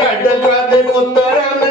கடற்காதை முத்தரான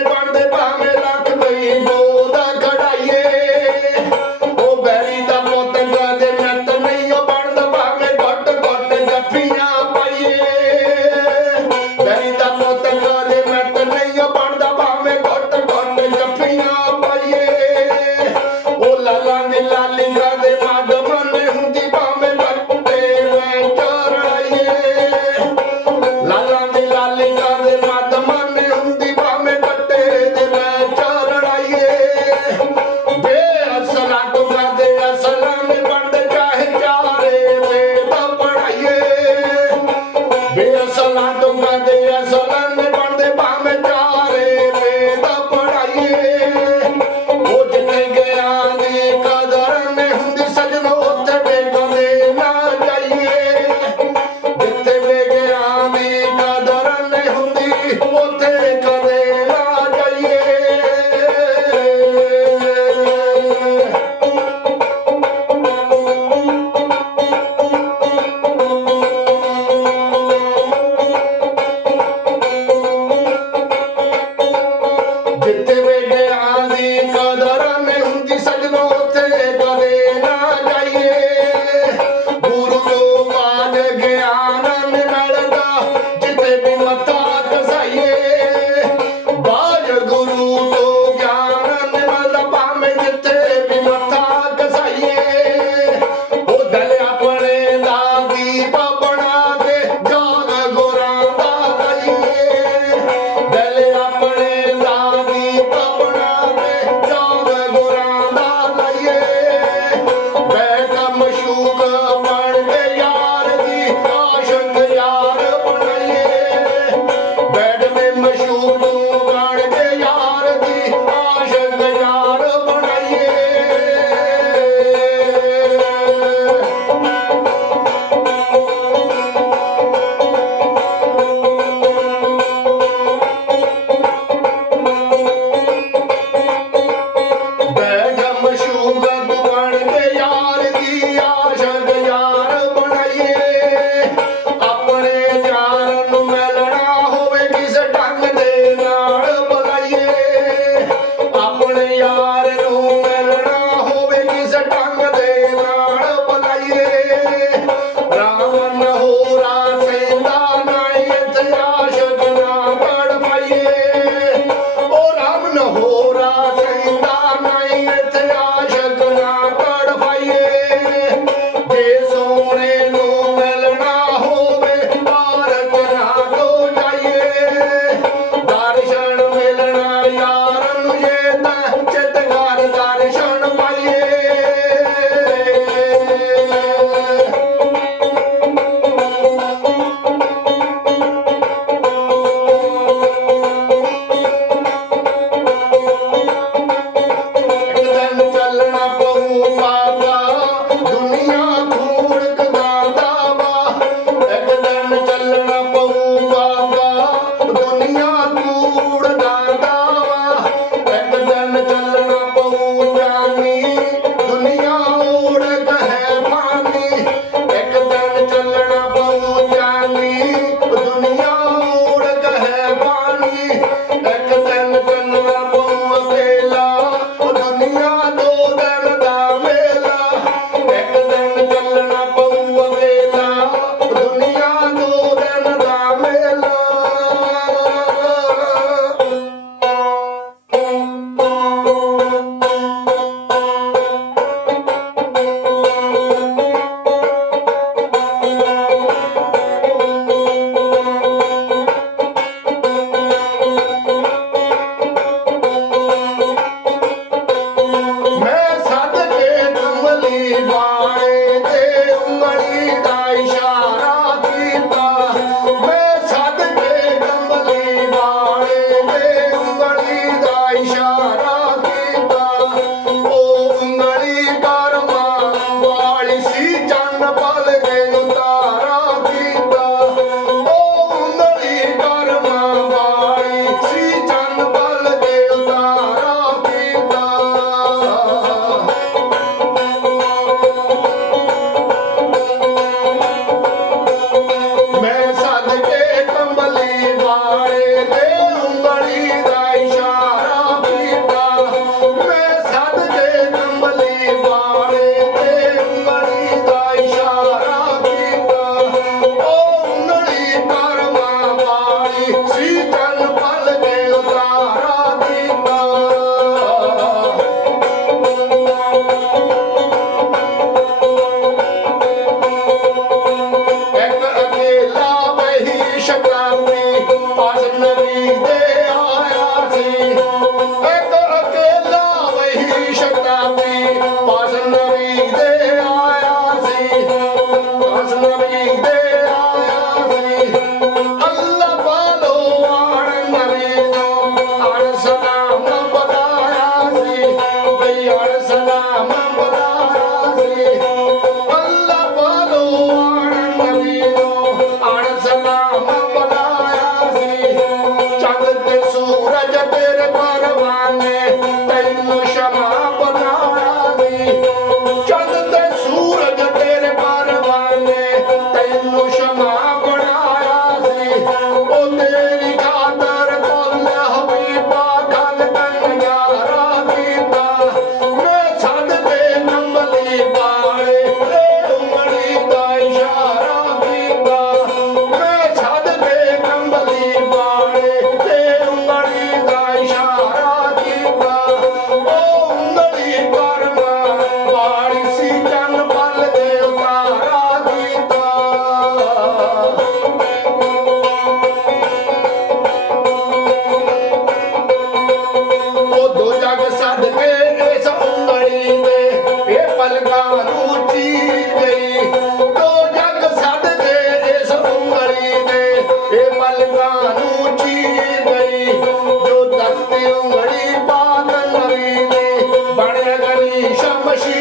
গ্রামবাসী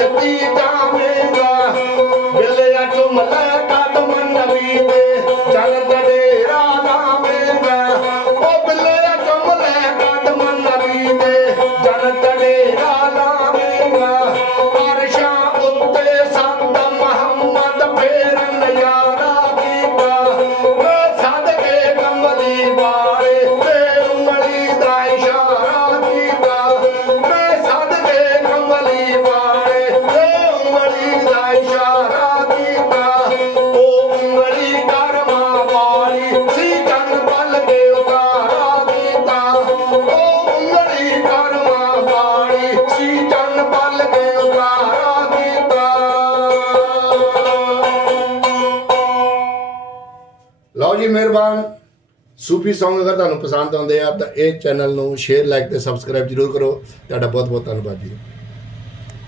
to be Sufi Song ਅਗਰ ਤੁਹਾਨੂੰ ਪਸੰਦ ਆਉਂਦੇ ਆ ਤਾਂ ਇਹ ਚੈਨਲ ਨੂੰ ਸ਼ੇਅਰ ਲਾਈਕ ਤੇ ਸਬਸਕ੍ਰਾਈਬ ਜਰੂਰ ਕਰੋ। ਤੁਹਾਡਾ ਬਹੁਤ ਬਹੁਤ ਧੰਨਵਾਦ ਜੀ।